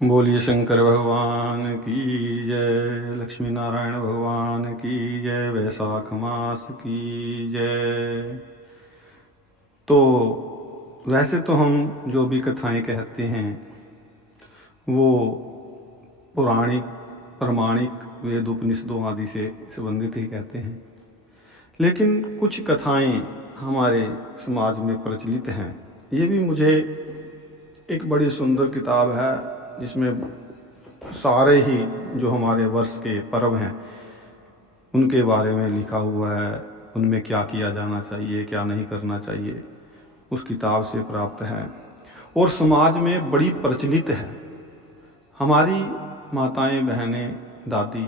बोलिए शंकर भगवान की जय, लक्ष्मी नारायण भगवान की जय, वैशाख मास की जय। तो वैसे तो हम जो भी कथाएं कहते हैं वो पौराणिक प्रमाणिक वेद उपनिषदों आदि से संबंधित ही कहते हैं, लेकिन कुछ कथाएं हमारे समाज में प्रचलित हैं। ये भी मुझे एक बड़ी सुंदर किताब है जिसमें सारे ही जो हमारे वर्ष के पर्व हैं उनके बारे में लिखा हुआ है, उनमें क्या किया जाना चाहिए क्या नहीं करना चाहिए, उस किताब से प्राप्त है और समाज में बड़ी प्रचलित है। हमारी माताएं बहनें दादी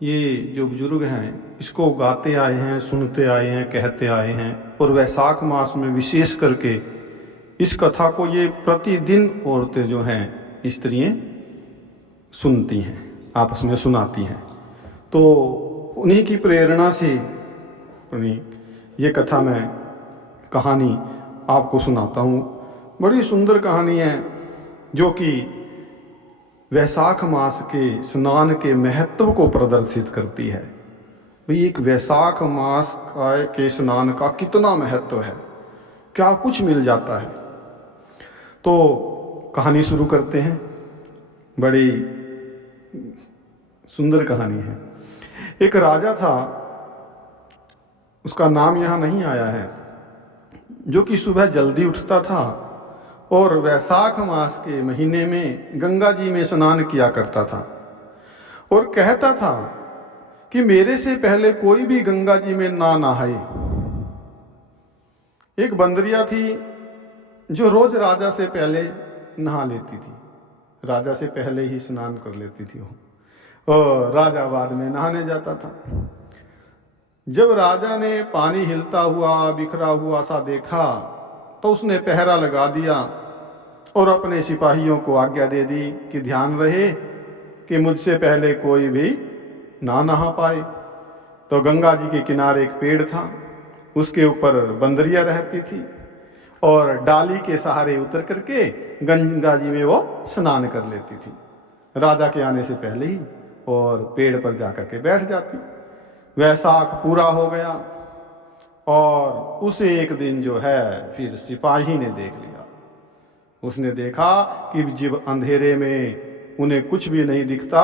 ये जो बुजुर्ग हैं इसको गाते आए हैं, सुनते आए हैं, कहते आए हैं और वैशाख मास में विशेष करके इस कथा को ये प्रतिदिन औरतें जो हैं स्त्रियाँ सुनती हैं, आपस में सुनाती हैं। तो उन्हीं की प्रेरणा से ये कथा मैं कहानी आपको सुनाता हूँ। बड़ी सुंदर कहानी है जो कि वैशाख मास के स्नान के महत्व को प्रदर्शित करती है। भाई एक वैशाख मास के स्नान का कितना महत्व है, क्या कुछ मिल जाता है। तो कहानी शुरू करते हैं। बड़ी सुंदर कहानी है। एक राजा था, उसका नाम यहाँ नहीं आया है, जो कि सुबह जल्दी उठता था और वैशाख मास के महीने में गंगा जी में स्नान किया करता था और कहता था कि मेरे से पहले कोई भी गंगा जी में ना नहाए। एक बंदरिया थी जो रोज राजा से पहले नहा लेती थी, राजा से पहले ही स्नान कर लेती थी वो, और राजा बाद में नहाने जाता था। जब राजा ने पानी हिलता हुआ बिखरा हुआ सा देखा तो उसने पहरा लगा दिया और अपने सिपाहियों को आज्ञा दे दी कि ध्यान रहे कि मुझसे पहले कोई भी ना नहा पाए। तो गंगा जी के किनारे एक पेड़ था, उसके ऊपर बंदरिया रहती थी और डाली के सहारे उतर करके गंगा जी में वो स्नान कर लेती थी राजा के आने से पहले ही, और पेड़ पर जाकर के बैठ जाती। वैशाख पूरा हो गया और उसे एक दिन जो है फिर सिपाही ने देख लिया। उसने देखा कि जब अंधेरे में उन्हें कुछ भी नहीं दिखता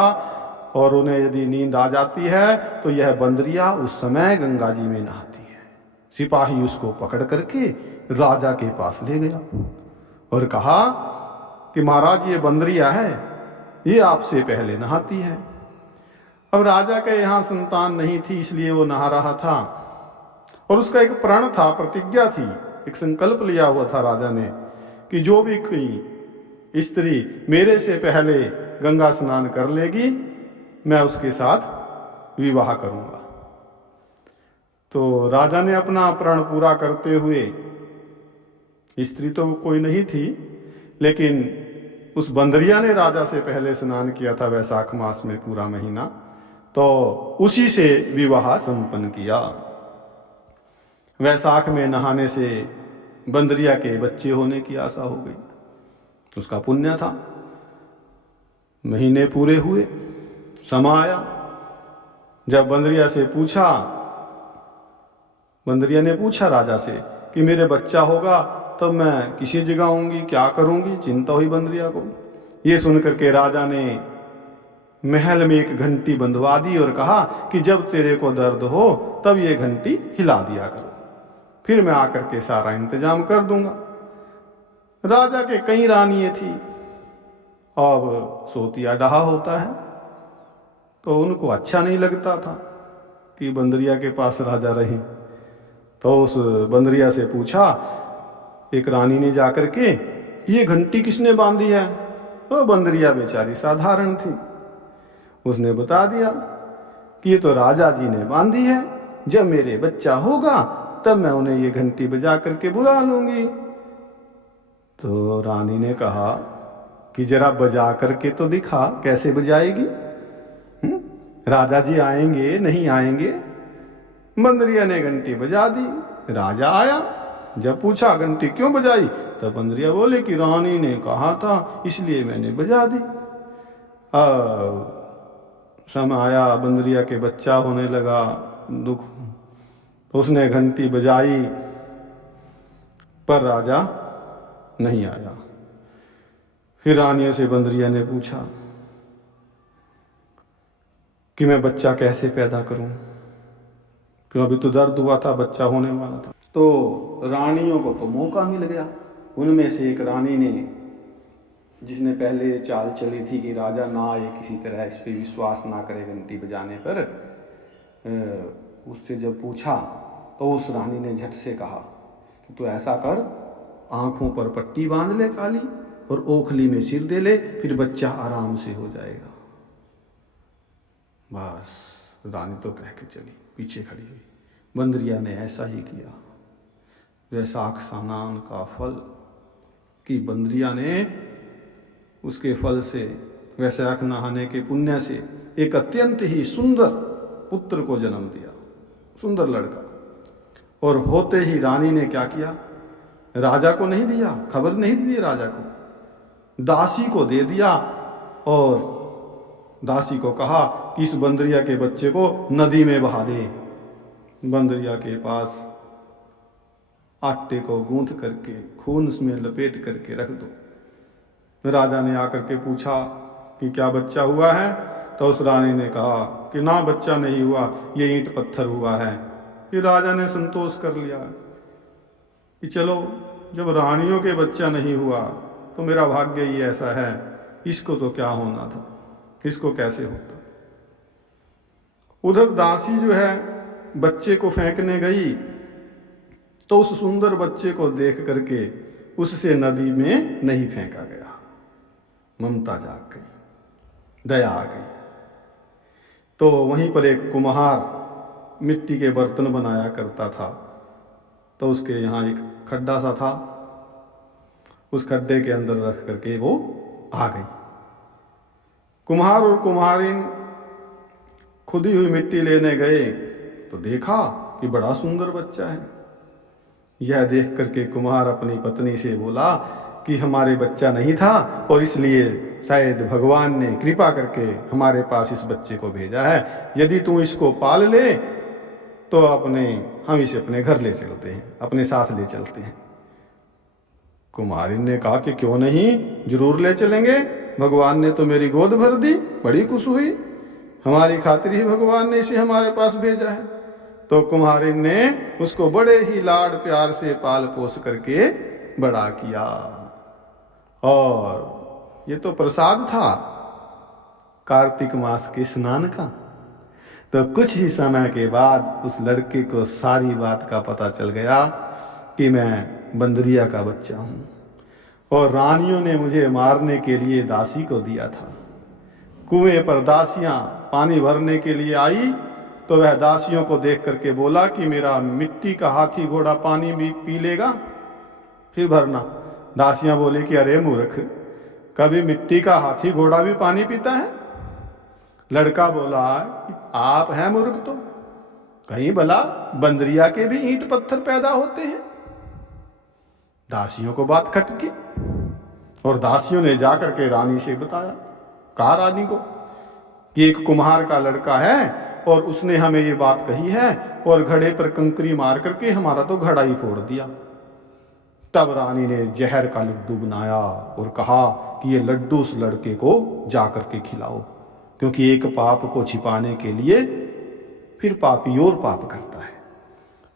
और उन्हें यदि नींद आ जाती है तो यह बंदरिया उस समय गंगा जी में नहाती है। सिपाही उसको पकड़ करके राजा के पास ले गया और कहा कि महाराज ये बंदरिया है, ये आपसे पहले नहाती है। अब राजा के यहाँ संतान नहीं थी इसलिए वो नहा रहा था और उसका एक प्रण था, प्रतिज्ञा थी, एक संकल्प लिया हुआ था राजा ने कि जो भी कोई स्त्री मेरे से पहले गंगा स्नान कर लेगी मैं उसके साथ विवाह करूंगा। तो राजा ने अपना प्रण पूरा करते हुए, स्त्री तो कोई नहीं थी लेकिन उस बंदरिया ने राजा से पहले स्नान किया था वैशाख मास में पूरा महीना, तो उसी से विवाह संपन्न किया। वैशाख में नहाने से बंदरिया के बच्चे होने की आशा हो गई, उसका पुण्य था। महीने पूरे हुए, समय आया, जब बंदरिया ने पूछा राजा से कि मेरे बच्चा होगा तब मैं किसी जगह आऊंगी, क्या करूंगी। चिंता हुई बंदरिया को। ये सुनकर के राजा ने महल में एक घंटी बंधवा दी और कहा कि जब तेरे को दर्द हो तब ये घंटी हिला दिया करो, फिर मैं आकर के सारा इंतजाम कर दूंगा। राजा के कई रानियां थी, अब सोतिया डहा होता है तो उनको अच्छा नहीं लगता था कि बंदरिया के पास राजा रहे। तो उस बंदरिया से पूछा, एक रानी ने जाकर के, ये घंटी किसने बांधी है। तो बंदरिया बेचारी साधारण थी, उसने बता दिया कि ये तो राजा जी ने बांधी है, जब मेरे बच्चा होगा तब मैं उन्हें ये घंटी बजा करके बुला लूंगी। तो रानी ने कहा कि जरा बजा करके तो दिखा, कैसे बजाएगी, राजा जी आएंगे नहीं आएंगे। बंदरिया ने घंटी बजा दी, राजा आया। जब पूछा घंटी क्यों बजाई तब बंदरिया बोले कि रानी ने कहा था इसलिए मैंने बजा दी। समय आया, बंदरिया के बच्चा होने लगा, दुख, उसने घंटी बजाई पर राजा नहीं आया। फिर रानियों से बंदरिया ने पूछा कि मैं बच्चा कैसे पैदा करूं, क्यों अभी तो दर्द हुआ था, बच्चा होने वाला था। तो रानियों को तो मौका मिल गया। उनमें से एक रानी ने, जिसने पहले चाल चली थी कि राजा ना आए, किसी तरह इस पे विश्वास ना करे घंटी बजाने पर, उससे जब पूछा तो उस रानी ने झट से कहा कि तू ऐसा कर, आंखों पर पट्टी बांध ले काली और ओखली में सिर दे ले, फिर बच्चा आराम से हो जाएगा। बस रानी तो कह के चली, पीछे खड़ी हुई। बंदरिया ने ऐसा ही किया। वैशाख स्नान का फल कि बंदरिया ने उसके फल से, वैशाख नहाने के पुण्य से एक अत्यंत ही सुंदर पुत्र को जन्म दिया, सुंदर लड़का। और होते ही रानी ने क्या किया, राजा को नहीं दिया, खबर नहीं दी राजा को, दासी को दे दिया और दासी को कहा कि इस बंदरिया के बच्चे को नदी में बहा दे। बंदरिया के पास आटे को गूंथ करके खून उसमें लपेट करके रख दो। राजा ने आकर के पूछा कि क्या बच्चा हुआ है, तो उस रानी ने कहा कि ना बच्चा नहीं हुआ, ये ईंट पत्थर हुआ है। फिर राजा ने संतोष कर लिया कि चलो, जब रानियों के बच्चा नहीं हुआ तो मेरा भाग्य ही ऐसा है, इसको तो क्या होना था, इसको कैसे होता। उधर दासी जो है बच्चे को फेंकने गई तो उस सुंदर बच्चे को देख करके उससे नदी में नहीं फेंका गया। ममता जाग गई, दया आ गई। तो वहीं पर एक कुम्हार मिट्टी के बर्तन बनाया करता था, तो उसके यहाँ एक खड्डा सा था, उस खड्डे के अंदर रख करके वो आ गई। कुम्हार और कुम्हारिन खुदी हुई मिट्टी लेने गए तो देखा कि बड़ा सुंदर बच्चा है। यह देख करके कुम्हार अपनी पत्नी से बोला कि हमारे बच्चा नहीं था और इसलिए शायद भगवान ने कृपा करके हमारे पास इस बच्चे को भेजा है। यदि तू इसको पाल ले तो हम इसे अपने घर ले चलते हैं, अपने साथ ले चलते हैं। कुम्हारिन ने कहा कि क्यों नहीं, जरूर ले चलेंगे, भगवान ने तो मेरी गोद भर दी, बड़ी खुश हुई, हमारी खातिर ही भगवान ने इसे हमारे पास भेजा है। तो कुम्हारिन ने उसको बड़े ही लाड प्यार से पाल पोस करके बड़ा किया। और ये तो प्रसाद था कार्तिक मास के स्नान का। तो कुछ ही समय के बाद उस लड़के को सारी बात का पता चल गया कि मैं बंदरिया का बच्चा हूँ और रानियों ने मुझे मारने के लिए दासी को दिया था। कुएं पर दासियां पानी भरने के लिए आई तो वह दासियों को देख करके बोला कि मेरा मिट्टी का हाथी घोड़ा पानी भी पी लेगा, फिर भरना। दासियां बोली कि अरे मूर्ख, कभी मिट्टी का हाथी घोड़ा भी पानी पीता है? लड़का बोला आप हैं मूर्ख, तो कहीं भला बंदरिया के भी ईंट पत्थर पैदा होते हैं। दासियों को बात खटकी और दासियों ने जाकर के रानी से बताया, कहा रानी को कि एक कुम्हार का लड़का है और उसने हमें ये बात कही है और घड़े पर कंकरी मार करके हमारा तो घड़ा ही फोड़ दिया। तब रानी ने जहर का लड्डू बनाया और कहा कि ये लड्डू उस लड़के को जा करके खिलाओ, क्योंकि एक पाप को छिपाने के लिए फिर पापी और पाप करता है।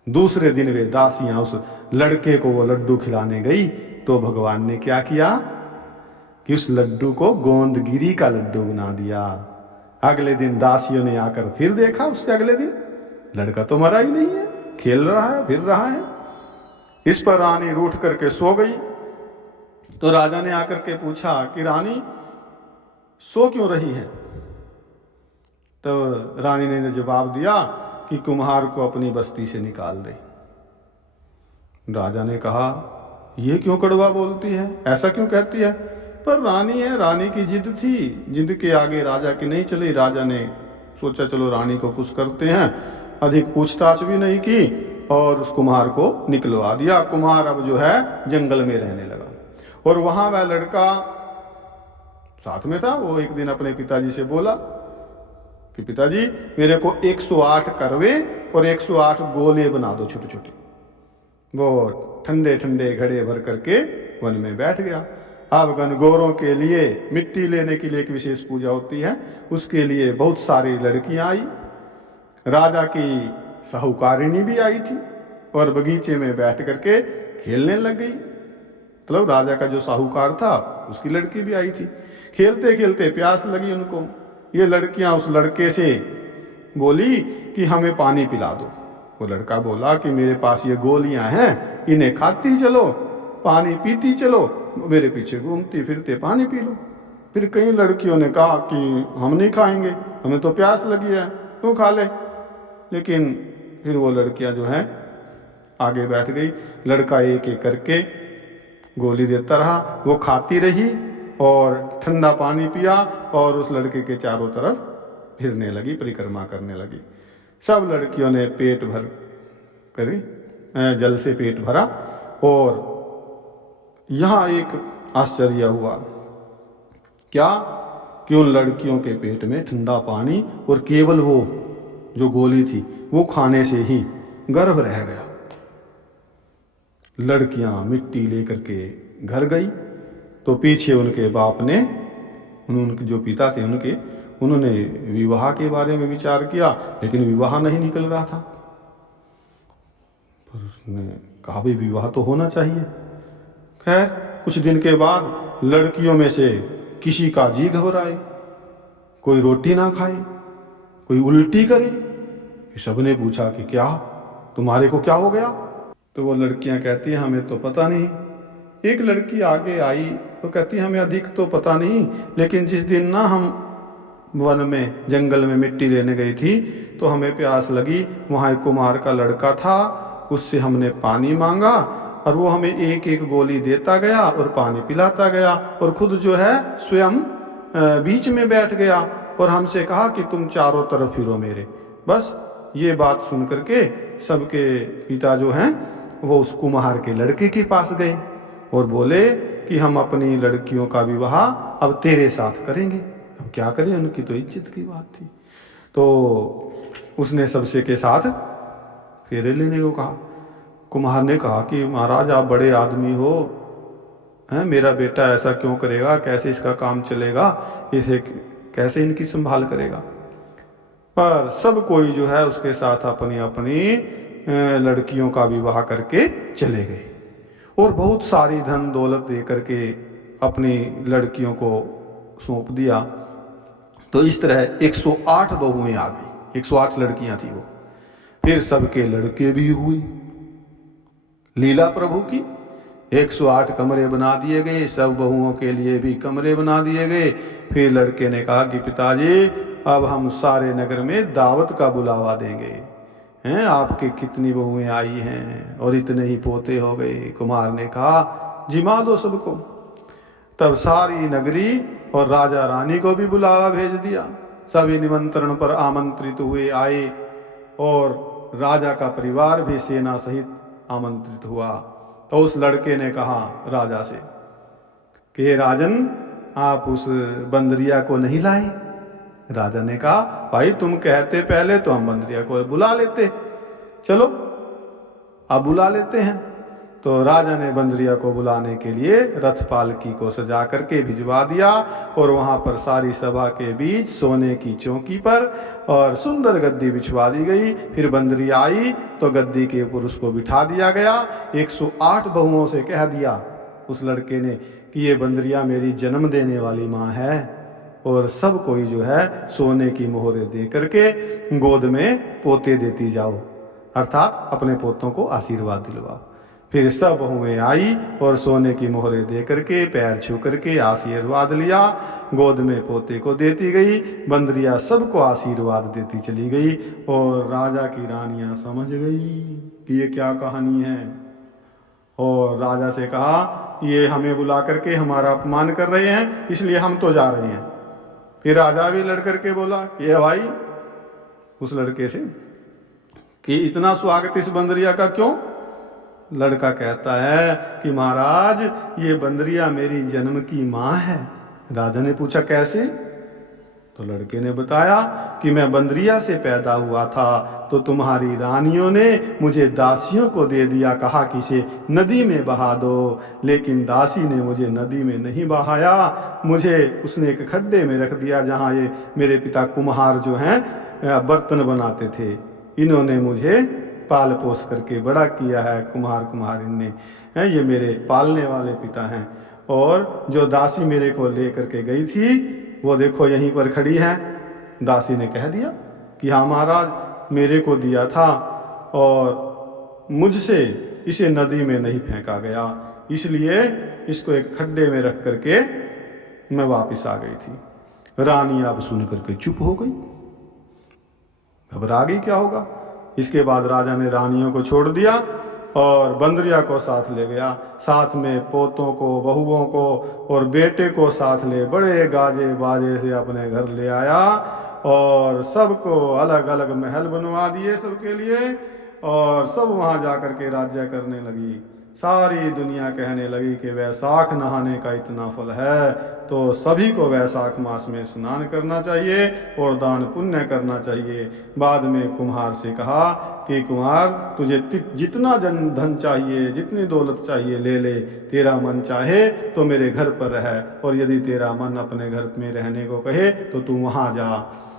दूसरे दिन वे दासियां उस लड़के को वो लड्डू खिलाने गई तो भगवान ने क्या किया कि उस लड्डू को गोंदगिरी का लड्डू बना दिया। अगले दिन दासियों ने आकर फिर देखा, उससे अगले दिन लड़का तो मरा ही नहीं है, खेल रहा है, फिर रहा है। इस पर रानी रूठ करके सो गई। तो राजा ने आकर के पूछा कि रानी सो क्यों रही है? तो रानी ने जवाब दिया कि कुम्हार को अपनी बस्ती से निकाल दे। राजा ने कहा ये क्यों कड़वा बोलती है, ऐसा क्यों कहती है? पर रानी है, रानी की जिद थी, जिद के आगे राजा की नहीं चली। राजा ने सोचा चलो रानी को कुछ करते हैं, अधिक पूछताछ भी नहीं की और उस कुम्हार को निकलवा दिया। कुम्हार अब जो है जंगल में रहने लगा। और वहां वह लड़का साथ में था। वो एक दिन अपने पिताजी से बोला कि पिताजी मेरे को 108 करवे और 108 गोले बना दो छोटे छोटे। वो ठंडे ठंडे घड़े भर करके वन में बैठ गया। अब गणगौरों के लिए मिट्टी लेने के लिए एक विशेष पूजा होती है, उसके लिए बहुत सारी लड़कियां आई। राजा की साहूकारिणी भी आई थी और बगीचे में बैठ करके खेलने लग गई। मतलब राजा का जो साहूकार था उसकी लड़की भी आई थी। खेलते खेलते प्यास लगी उनको। ये लड़कियां उस लड़के से बोली कि हमें पानी पिला दो। वो लड़का बोला कि मेरे पास ये गोलियां हैं, इन्हें खाती चलो, पानी पीती चलो, मेरे पीछे घूमती फिरते पानी पी लो। फिर कई लड़कियों ने कहा कि हम नहीं खाएंगे, हमें तो प्यास लगी है, तू खा ले। लेकिन फिर वो लड़कियां जो हैं आगे बैठ गई। लड़का एक एक करके गोली देता रहा, वो खाती रही और ठंडा पानी पिया और उस लड़के के चारों तरफ फिरने लगी, परिक्रमा करने लगी। सब लड़कियों ने पेट भर करी, जल से पेट भरा। और यहां एक आश्चर्य हुआ, क्या कि उन लड़कियों के पेट में ठंडा पानी और केवल वो जो गोली थी वो खाने से ही गर्भ रह गया। लड़कियां मिट्टी लेकर के घर गई तो पीछे उनके बाप ने, उनके जो पिता थे उन्होंने विवाह के बारे में विचार किया, लेकिन विवाह नहीं निकल रहा था। पर उसने कहा भाई विवाह तो होना चाहिए। खैर कुछ दिन के बाद लड़कियों में से किसी का जी घबराए, कोई रोटी ना खाए, कोई उल्टी करे। सबने पूछा कि क्या तुम्हारे को क्या हो गया? तो वो लड़कियां कहती हैं हमें तो पता नहीं। एक लड़की आगे आई तो कहती हमें अधिक तो पता नहीं, लेकिन जिस दिन ना हम वन में जंगल में मिट्टी लेने गई थी तो हमें प्यास लगी, वहां एक कुम्हार का लड़का था, उससे हमने पानी मांगा और वो हमें एक एक गोली देता गया और पानी पिलाता गया और खुद जो है स्वयं बीच में बैठ गया और हमसे कहा कि तुम चारों तरफ फिरो मेरे। बस ये बात सुन करके सबके पिता जो हैं वो उस कुम्हार के लड़के के पास गए और बोले कि हम अपनी लड़कियों का विवाह अब तेरे साथ करेंगे। अब क्या करें, उनकी तो इज्जत की बात थी। तो उसने सबसे के साथ फेरे लेने को कहा। कुम्हार ने कहा कि महाराज आप बड़े आदमी हो, हैं, मेरा बेटा ऐसा क्यों करेगा, कैसे इसका काम चलेगा, इसे कैसे इनकी संभाल करेगा। पर सब कोई जो है उसके साथ अपनी अपनी लड़कियों का विवाह करके चले गए और बहुत सारी धन दौलत दे करके अपनी लड़कियों को सौंप दिया। तो इस तरह 108 बहुएं आ गई, 108 लड़कियां थी वो। फिर सबके लड़के भी हुई। लीला प्रभु की 108 कमरे बना दिए गए, सब बहुओं के लिए भी कमरे बना दिए गए। फिर लड़के ने कहा कि पिताजी अब हम सारे नगर में दावत का बुलावा देंगे, हैं आपके कितनी बहुएं आई हैं और इतने ही पोते हो गए। कुमार ने कहा जिमा दो सबको। तब सारी नगरी और राजा रानी को भी बुलावा भेज दिया। सभी निमंत्रण पर आमंत्रित हुए, आए और राजा का परिवार भी सेना सहित आमंत्रित हुआ। तो उस लड़के ने कहा राजा से कि राजन आप उस बंदरिया को नहीं लाए? राजा ने कहा भाई तुम कहते पहले तो हम बंदरिया को बुला लेते, चलो अब बुला लेते हैं। तो राजा ने बंदरिया को बुलाने के लिए रथ पालकी को सजा करके भिजवा दिया और वहां पर सारी सभा के बीच सोने की चौकी पर और सुंदर गद्दी बिछवा दी गई। फिर बंदरिया आई तो गद्दी के ऊपर उसको बिठा दिया गया। 108 बहुओं से कह दिया उस लड़के ने कि ये बंदरिया मेरी जन्म देने वाली माँ है और सब कोई जो है सोने की मोहरें दे करके गोद में पोते देती जाओ, अर्थात अपने पोतों को आशीर्वाद दिलवाओ। फिर सब बहुएं आई और सोने की मोहरें दे करके पैर छू करके आशीर्वाद लिया, गोद में पोते को देती गई। बंदरिया सबको आशीर्वाद देती चली गई और राजा की रानियां समझ गई कि ये क्या कहानी है और राजा से कहा ये हमें बुला करके हमारा अपमान कर रहे हैं, इसलिए हम तो जा रहे हैं। फिर राजा भी लड़ करके बोला ये भाई उस लड़के से कि इतना स्वागत इस बंदरिया का क्यों? लड़का कहता है कि महाराज ये बंदरिया मेरी जन्म की माँ है। राजा ने पूछा कैसे? तो लड़के ने बताया कि मैं बंदरिया से पैदा हुआ था तो तुम्हारी रानियों ने मुझे दासियों को दे दिया, कहा कि इसे नदी में बहा दो, लेकिन दासी ने मुझे नदी में नहीं बहाया, मुझे उसने एक खड्डे में रख दिया जहाँ ये मेरे पिता कुम्हार जो हैं बर्तन बनाते थे, इन्होंने मुझे पाल पोस करके बड़ा किया है, कुम्हार कुम्हारिन ने हैं, ये मेरे पालने वाले पिता हैं। और जो दासी मेरे को ले करके गई थी वो देखो यहीं पर खड़ी है। दासी ने कह दिया कि हाँ महाराज मेरे को दिया था और मुझसे इसे नदी में नहीं फेंका गया, इसलिए इसको एक खड्डे में रख करके मैं वापस आ गई थी। रानी अब सुन करके चुप हो गई, घबरा गई क्या होगा। इसके बाद राजा ने रानियों को छोड़ दिया और बंदरिया को साथ ले गया, साथ में पोतों को, बहुओं को और बेटे को साथ ले बड़े गाजे बाजे से अपने घर ले आया और सबको अलग अलग महल बनवा दिए सबके लिए, और सब वहां जाकर के राज्य करने लगी। सारी दुनिया कहने लगी कि वैशाख नहाने का इतना फल है तो सभी को वैशाख मास में स्नान करना चाहिए और दान पुण्य करना चाहिए। बाद में कुम्हार से कहा कि कुम्हार तुझे जितना धन चाहिए, जितनी दौलत चाहिए ले ले, तेरा मन चाहे तो मेरे घर पर रह, और यदि तेरा मन अपने घर में रहने को कहे तो तू वहाँ जा।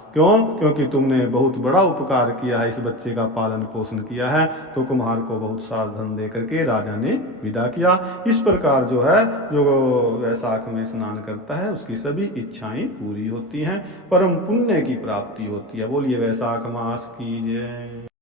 क्यों? क्योंकि तुमने बहुत बड़ा उपकार किया है, इस बच्चे का पालन पोषण किया है। तो कुम्हार को बहुत सारा धन दे करके राजा ने विदा किया। इस प्रकार जो है जो वैशाख में स्नान करता है उसकी सभी इच्छाएं पूरी होती हैं, परम पुण्य की प्राप्ति होती है। बोलिए वैशाख मास की जय।